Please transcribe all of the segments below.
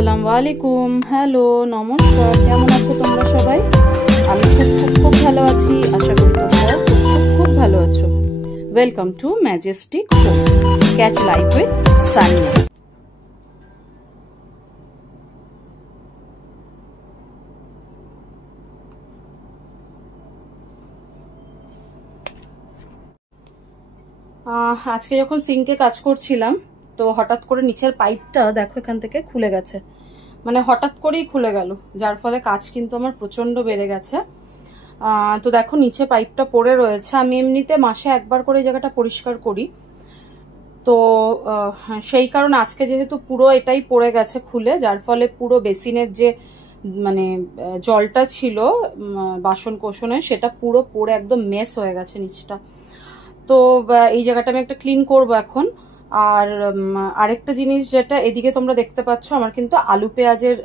আসসালামু আলাইকুম। হ্যালো, নমস্কার। কেমন আছো তোমরা সবাই? আমি খুব ভালো আছি। আশা করি তোমরাও খুব ভালো আছো। Welcome to Majestic show, catch life with Sania. আজকে যখন সিঙ্কে কাজ করছিলাম তো হঠাৎ করে নিচের পাইপটা দেখো এখান থেকে খুলে গেছে, মানে হঠাৎ করেই খুলে গেল, যার ফলে কাজ কিন্তু আমার প্রচন্ড বেড়ে গেছে। তো দেখো নিচে পাইপটা পড়ে রয়েছে। আমি এমনিতে মাসে একবার করে এই জায়গাটা পরিষ্কার করি, তো সেই কারণে আজকে যেহেতু পুরো এটাই পড়ে গেছে খুলে, যার ফলে পুরো বেসিনের যে মানে জলটা ছিল বাসন কোসনে সেটা পুরো পড়ে একদম মেস হয়ে গেছে নিচটা। তো এই জায়গাটা আমি একটা ক্লিন করব এখন। আর আরেকটা জিনিস যেটা এদিকে তোমরা দেখতে পাচ্ছ, আমার কিন্তু আলু পেঁয়াজের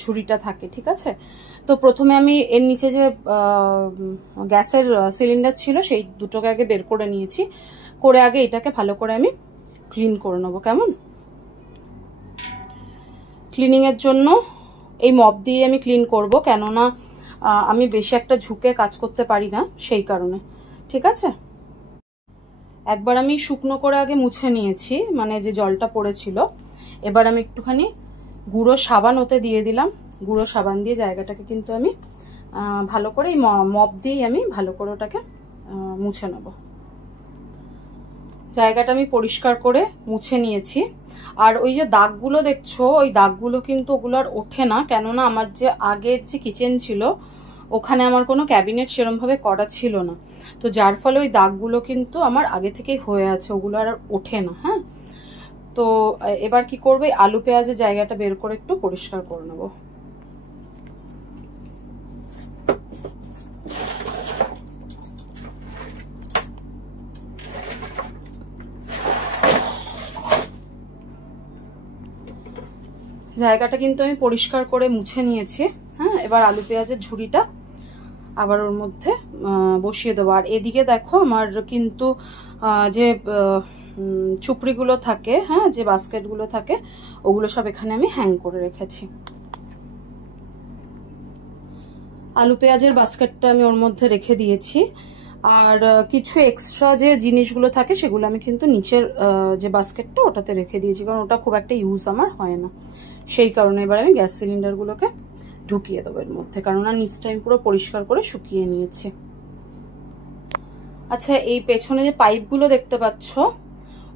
ঝুড়িটা থাকে, ঠিক আছে। তো প্রথমে আমি এর নিচে যে গ্যাসের সিলিন্ডার ছিল সেই দুটোকে আগে বের করে নিয়েছি, করে আগে এটাকে ভালো করে আমি ক্লিন করে নেবো। কেমন? ক্লিনিং এর জন্য এই মপ দিয়ে আমি ক্লিন করব, কেননা আমি বেশি একটা ঝুঁকে কাজ করতে পারি না, সেই কারণে। ঠিক আছে, একবার আমি শুকনো করে আগে মুছে নিয়েছি, মানে যে জলটা পড়েছিল। এবার আমি একটুখানি গুঁড়ো সাবান ওতে দিয়ে দিলাম। গুঁড়ো সাবান দিয়ে জায়গাটাকে কিন্তু আমি ভালো করে এই মপ দিয়েই আমি ভালো করে ওটাকে মুছে নেব। জায়গাটা আমি পরিষ্কার করে মুছে নিয়েছি। আর ওই যে দাগগুলো দেখছো, ওই দাগগুলো কিন্তু ওগুলো আর ওঠে না, কেননা আমার যে আগের যে কিচেন ছিল ওখানে আমার কোনো ক্যাবিনেট সেরকম ভাবে করা ছিল না, তো যার ফলে ওই দাগগুলো কিন্তু আমার আগে থেকেই হয়ে আছে, ওগুলো আর ওঠে না। হ্যাঁ, তো এবার কি করবে, আলু পেঁয়াজের জায়গাটা বের করে একটু পরিষ্কার করে নেবো। জায়গাটা কিন্তু আমি পরিষ্কার করে মুছে নিয়েছি। হ্যাঁ, এবার আলু পেঁয়াজের ঝুড়িটা আবার ওর মধ্যে বসিয়ে দেবো। আর এদিকে দেখো আমার কিন্তু যে চুপড়িগুলো থাকে, হ্যাঁ, যে বাস্কেটগুলো থাকে, ওগুলো সব এখানে আমি হ্যাং করে রেখেছি। আলু পেঁয়াজের বাস্কেটটা আমি ওর মধ্যে রেখে দিয়েছি। আর কিছু এক্সট্রা যে জিনিসগুলো থাকে সেগুলো আমি কিন্তু নিচের যে বাস্কেটটা ওটাতে রেখে দিয়েছি, কারণ ওটা খুব একটা ইউজ আমার হয় না, সেই কারণে। এবার আমি গ্যাস সিলিন্ডারগুলোকে ঢুকিয়ে দেবো এর মধ্যে, কারণ নিচটা আমি পুরো পরিষ্কার করে শুকিয়ে নিয়েছি। আচ্ছা, এই পেছনে যে পাইপগুলো দেখতে পাচ্ছ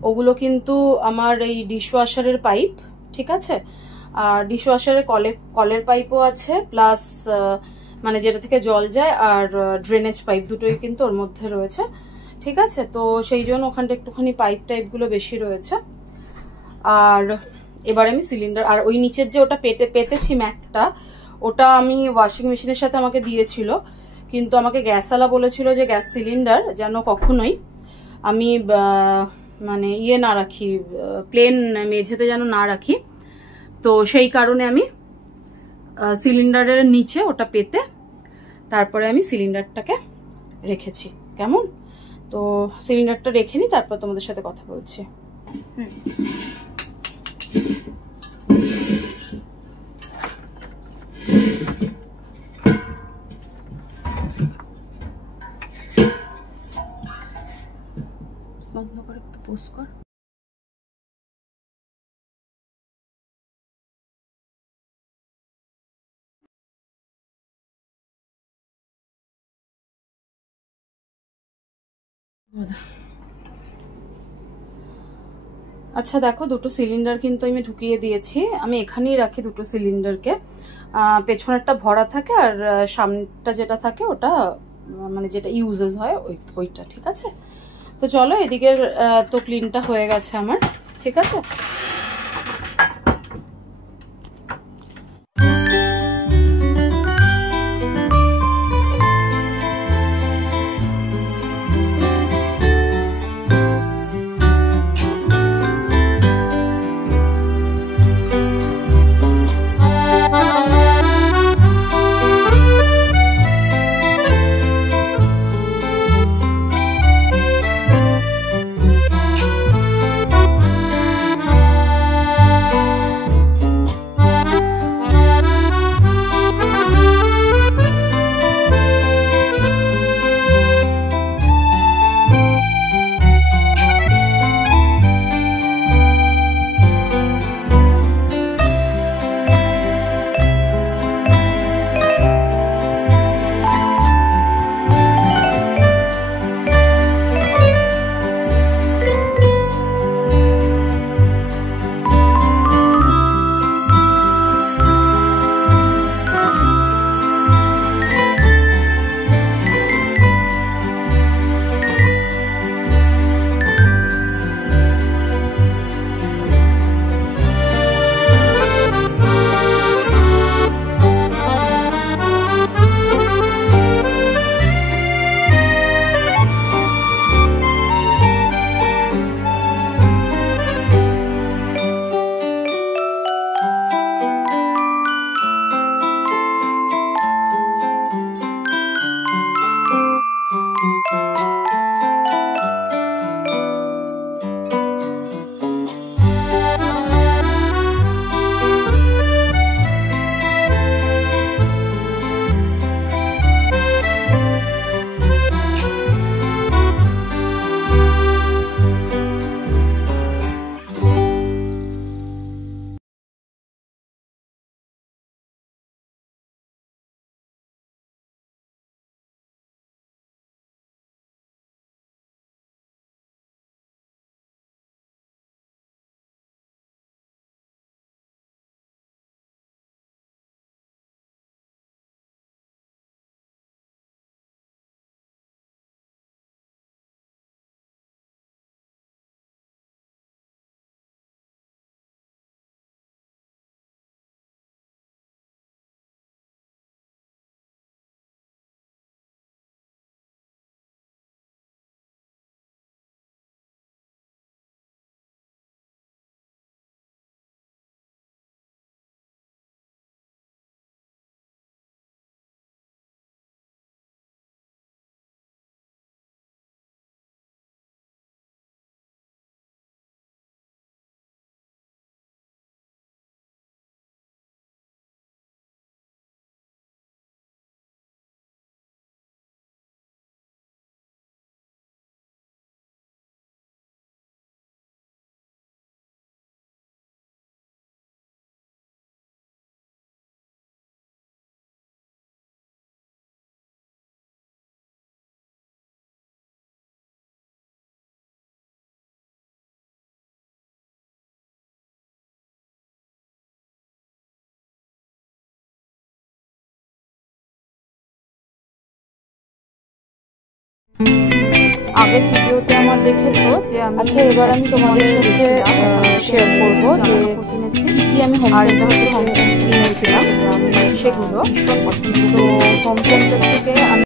ওগুলো কিন্তু আমার এই ডিশওয়াশারের পাইপ, ঠিক আছে। আর ডিশওয়াশারের কলের পাইপও আছে, প্লাস মানে যেটা থেকে জল যায়, আর ড্রেনেজ পাইপ দুটোই কিন্তু ওর মধ্যে রয়েছে, ঠিক আছে। তো সেই জন্য ওখানটা একটুখানি পাইপ টাইপগুলো বেশি রয়েছে। আর এবার আমি সিলিন্ডার, আর ওই নিচের যে ওটা পেতেছি ম্যাটটা, ওটা আমি ওয়াশিং মেশিনের সাথে আমাকে দিয়েছিল, কিন্তু আমাকে গ্যাসওয়ালা বলেছিল যে গ্যাস সিলিন্ডার যেন কখনোই আমি মানে ইয়ে না রাখি, প্লেন মেঝেতে যেন না রাখি। তো সেই কারণে আমি সিলিন্ডারের নিচে ওটা পেতে তারপরে আমি সিলিন্ডারটাকে রেখেছি। কেমন? তো সিলিন্ডারটা রেখে নিই, তারপর তোমাদের সাথে কথা বলছি। বন্ধ করে একটু পোস্ট কর। আচ্ছা দেখো, দুটো সিলিন্ডার কিন্তু আমি ঢুকিয়ে দিয়েছি। আমি এখানেই রাখি দুটো সিলিন্ডারকে, পেছনেরটা ভরা থাকে আর সামনেটা যেটা থাকে ওটা মানে যেটা ইউজেস হয় ওইটা, ঠিক আছে। তো চলো, এদিকের তো ক্লিনটা হয়ে গেছে আমার, ঠিক আছে। আগের ভিডিওতে আমার দেখেছো যে আমি আচ্ছা এবার আমি তোমাদের সাথে শেয়ার করব যে কি কি আমি হোম সেন্টার থেকে কিনেছিলাম সেগুলো ভীষণ পছন্দ। তো হোম সেন্টার থেকে আমি